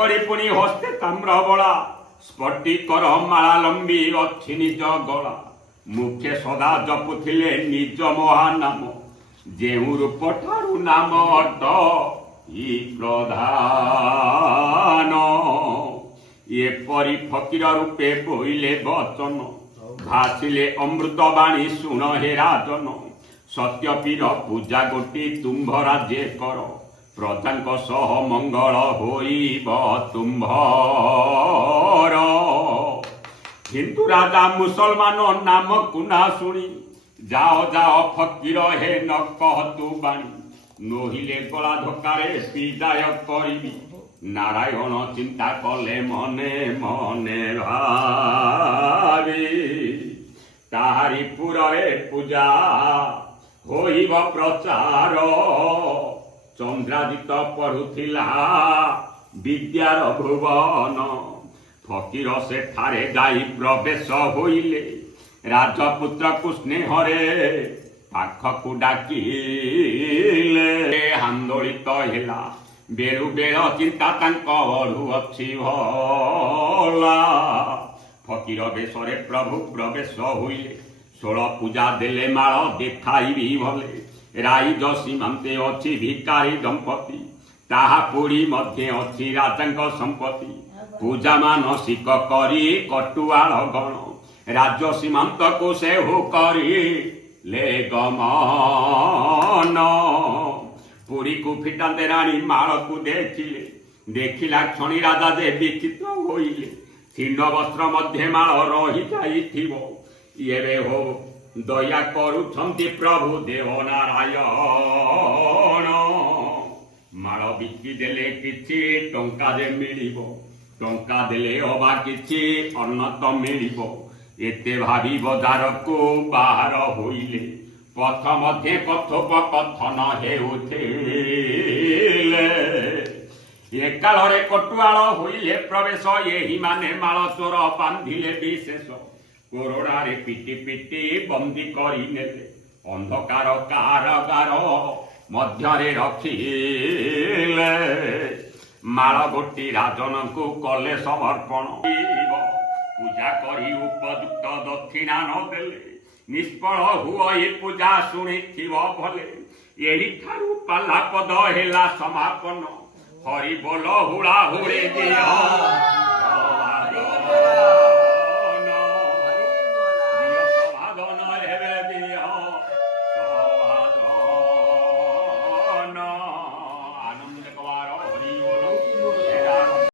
ପଗଡ଼ି ପୁଣି ହସ୍ତେ ତାମ୍ର ବଳା ସ୍ଫଟିକର ମାଳା ଲମ୍ବି ଅଛି ନିଜ ଗଳା ମୁଖେ ସଦା ଜପୁଥିଲେ ନିଜ ମହାନାମ ଯେଉଁ ରୂପ ଠାରୁ ନାମ ଅଟ ଇ ପ୍ରଧାନ ଏପରି ଫକୀର ରୂପେ ବୋଇଲେ ବଚନ ଭାସିଲେ ଅମୃତ ବାଣୀ ଶୁଣ ହେ ରାଜନ ସତ୍ୟ ପୀର ପୂଜା ଗୋଟି ତୁମ୍ଭ ରାଜ୍ୟ କର ପ୍ରଜାଙ୍କ ସହ ମଙ୍ଗଳ ହୋଇବ ତୁମ୍ଭର ହିନ୍ଦୁ ରାଜା ମୁସଲମାନ ନାମକୁ ନା ଶୁଣି ଯାଅ ଯାଅ ଫକୀର ହେ ନ କହତୁ ବାଣୀ ନୋହିଲେ ଗଳା ଧୋକାରେ ବିଦାୟ କରିବି ନାରାୟଣ ଚିନ୍ତା କଲେ ମନେ ମନେ ଭାବି ତାହାରି ପୁରରେ ପୂଜା ହୋଇବ ପ୍ରଚାର ଚନ୍ଦ୍ରାଦିତ ପଢୁଥିଲା ବିଦ୍ୟାର ଭୁବନ ଫକୀର ସେଠାରେ ଯାଇ ପ୍ରବେଶ ହୋଇଲେ ରାଜପୁତ୍ରକୁ ସ୍ନେହରେ ପାଖକୁ ଡାକିଲେ ଆନ୍ଦୋଳିତ ହେଲା ବେଳୁ ବେଳ ଚିନ୍ତା ତାଙ୍କ ବଢୁଅଛି ଭଲା ଫକୀର ବେଶରେ ପ୍ରଭୁ ପ୍ରବେଶ ହୋଇଲେ 16 ପୂଜା ଦେଲେ ମାଳ ଦେଖାଇବି ଭଲେ ରାଇଜ ସୀମାନ୍ତେ ଅଛି ଭିକାରୀ ଦମ୍ପତି ତାହା ପୁରୀ ମଧ୍ୟ ଅଛି ରାଜାଙ୍କ ସମ୍ପତ୍ତି ପୂଜା ମାନସିକ କରି କଟୁଆଳ ଗଣ ରାଜ୍ୟ ସୀମାନ୍ତକୁ ସେହୁ କରିଲେ ଗମନ ପୁରୀକୁ ଫିଟାନ୍ତେ ରାଣୀ ମାଳକୁ ଦେଖିଲେ ଦେଖିଲା କ୍ଷଣି ରାଜା ଯେ ବିଚିତ୍ର ହୋଇଲେ ଛିନ୍ନ ବସ୍ତ୍ର ମଧ୍ୟ ମାଳ ରହିଯାଇଥିବ ଏବେ ହୋ ଦୟା କରୁଛନ୍ତି ପ୍ରଭୁ ଦେବ ନାରାୟଣ ମାଳ ବିକି ଦେଲେ କିଛି ଟଙ୍କା ଯେ ମିଳିବ ଟଙ୍କା ଦେଲେ ଅବା କିଛି ଅନ୍ନତ ମିଳିବ ଏତେ ଭାବି ବଜାରକୁ ବାହାର ହୋଇଲେ ପଥ ମଧ୍ୟ କଥୋପକଥନ ହେଉଥିଲେ ଏକାଳରେ କଟୁଆଳ ହୋଇଲେ ପ୍ରବେଶ ଏହି ମାନେ ମାଳ ଚୋର ବାନ୍ଧିଲେ ବିଶେଷ କୋରଡ଼ାରେ ପିଟି ପିଟି ବନ୍ଦୀ କରିନେଲେ ଅନ୍ଧକାର କାରାଗାର ମଧ୍ୟରେ ରଖିଲେ ମାଳ ଗୋଟି ରାଜନକୁ କଲେ ସମର୍ପଣ ପୂଜା କରି ଉପଯୁକ୍ତ ଦକ୍ଷିଣା ନ ଦେଲେ ନିଷ୍ଫଳ ହୁଅ ଏ ପୂଜା ଶୁଣିଥିବ ଭଲେ ଏହିଠାରୁ ପାଲା ପଦ ହେଲା ସମାପନ ହରି ବୋଲ ହୁଳା ହୁଳି ଦିଅ